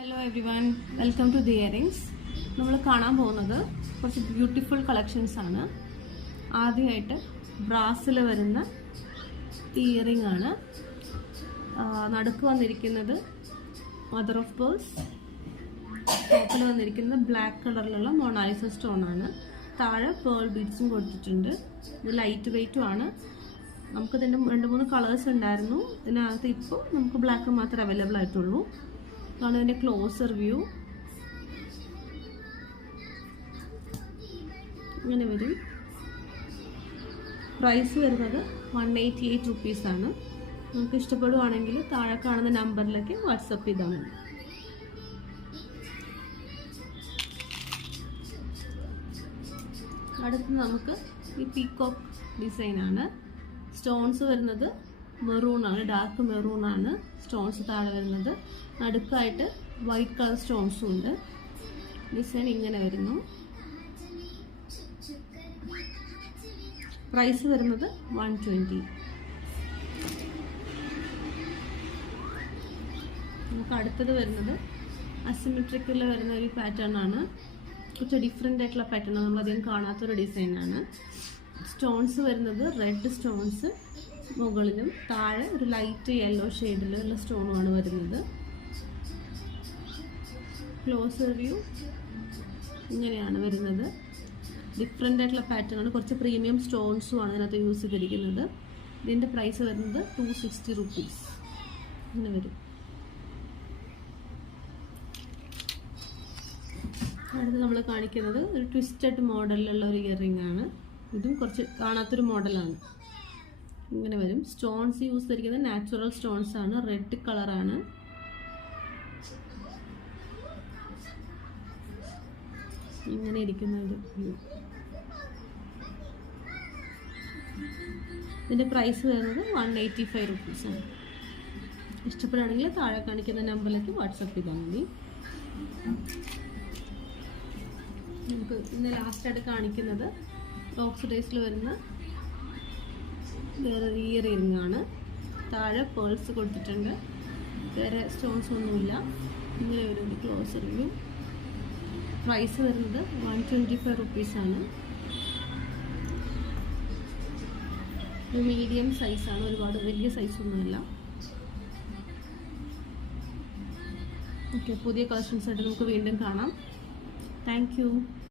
Hello everyone, welcome to the earrings. നമ്മൾ കാണാൻ പോകുന്നത് കുറച്ച് ബ്യൂട്ടിഫുൾ കളക്ഷൻസ് ആണ്. ആദ്യമായിട്ട് ബ്രാസിൽ വരുന്ന ഇയറിംഗ് ആണ്. നടുക്ക് വന്നിരിക്കുന്നത് മദർ ഓഫ് പേഴ്സ്, ടോപ്പിൽ വന്നിരിക്കുന്നത് ബ്ലാക്ക് കളറിലുള്ള മൊണാലിസ സ്റ്റോൺ ആണ്. താഴെ പേൾ ബീഡ്സും കൊടുത്തിട്ടുണ്ട്. ഇത് ലൈറ്റ് വെയ്റ്റും ആണ്. നമുക്കിതിൻ്റെ 2-3 കളേഴ്സ് ഉണ്ടായിരുന്നു. ഇതിനകത്ത് ഇപ്പോൾ നമുക്ക് ബ്ലാക്ക് മാത്രമേ അവൈലബിൾ ആയിട്ടുള്ളൂ. ഇതാണ് ഇതിൻ്റെ ക്ലോസർ വ്യൂ. ഇങ്ങനെ വരും. പ്രൈസ് വരുന്നത് 188 റുപ്പീസാണ്. നമുക്ക് ഇഷ്ടപ്പെടുവാണെങ്കിൽ താഴെ കാണുന്ന നമ്പറിലേക്ക് വാട്സപ്പ് ചെയ്താൽ മതി. അടുത്ത് നമുക്ക് ഈ പീകോക്ക് ഡിസൈനാണ്. സ്റ്റോൺസ് വരുന്നത് മെറൂൺ ആണ്, ഡാർക്ക് മെറൂൺ ആണ് സ്റ്റോൺസ് താഴെ വരുന്നത്. നടുക്കായിട്ട് വൈറ്റ് കളർ സ്റ്റോൺസും ഉണ്ട്. ഡിസൈൻ ഇങ്ങനെ വരുന്നു. പ്രൈസ് വരുന്നത് 120. നമുക്ക് അടുത്തത് വരുന്നത് അസിമെട്രിക്കൽ വരുന്ന ഒരു പാറ്റേൺ ആണ്. കുറച്ച് ഡിഫറെൻ്റ് ആയിട്ടുള്ള പാറ്റേൺ ആണ്, നമ്മളധികം കാണാത്തൊരു ഡിസൈനാണ്. സ്റ്റോൺസ് വരുന്നത് റെഡ് സ്റ്റോൺസ് മുകളിലും താഴെ ഒരു ലൈറ്റ് യെല്ലോ ഷെയ്ഡിലുള്ള സ്റ്റോണുമാണ് വരുന്നത്. ക്ലോസർ വ്യൂ ഇങ്ങനെയാണ് വരുന്നത്. ഡിഫറെൻ്റ് ആയിട്ടുള്ള പാറ്റേൺ ആണ്. കുറച്ച് പ്രീമിയം സ്റ്റോൺസും ആണ് ഇതിനകത്ത് യൂസ് ചെയ്തിരിക്കുന്നത്. ഇതിൻ്റെ പ്രൈസ് വരുന്നത് 260 റുപ്പീസ് ഇങ്ങനെ വരും. അടുത്ത് നമ്മൾ കാണിക്കുന്നത് ഒരു ട്വിസ്റ്റഡ് മോഡലിലുള്ള ഒരു ഇയറിംഗ് ആണ്. ഇതും കുറച്ച് കാണാത്തൊരു മോഡലാണ്. ഇങ്ങനെ വരും. സ്റ്റോൺസ് യൂസ് ചെയ്തിരിക്കുന്നത് നാച്ചുറൽ സ്റ്റോൺസ് ആണ്. റെഡ് കളറാണ്. ഇങ്ങനെ ഇരിക്കുന്ന ഒരു വ്യൂ. ഇതിൻ്റെ പ്രൈസ് വരുന്നത് 185 റുപ്പീസാണ്. ഇഷ്ടപ്പെടുകയാണെങ്കിൽ താഴെ കാണിക്കുന്ന നമ്പറിലേക്ക് വാട്സപ്പ് ചെയ്താൽ മതി. നമുക്ക് ഇന്ന് ലാസ്റ്റായിട്ട് കാണിക്കുന്നത് ഓക്സിഡൈസിൽ വരുന്ന വേറെ ഇയറിംഗ് ആണ്. താഴെ പേൾസ് കൊടുത്തിട്ടുണ്ട്. വേറെ സ്റ്റോൺസ് ഒന്നുമില്ല. ഇങ്ങനെ വരുന്നത് ക്ലോസർ വ്യൂ. പ്രൈസ് വരുന്നത് 125 റുപ്പീസാണ്. ഒരു മീഡിയം സൈസാണ്, ഒരുപാട് വലിയ സൈസൊന്നുമില്ല. ഓക്കെ, പുതിയ കളക്ഷൻസ് ആയിട്ട് നമുക്ക് വീണ്ടും കാണാം. Thank you.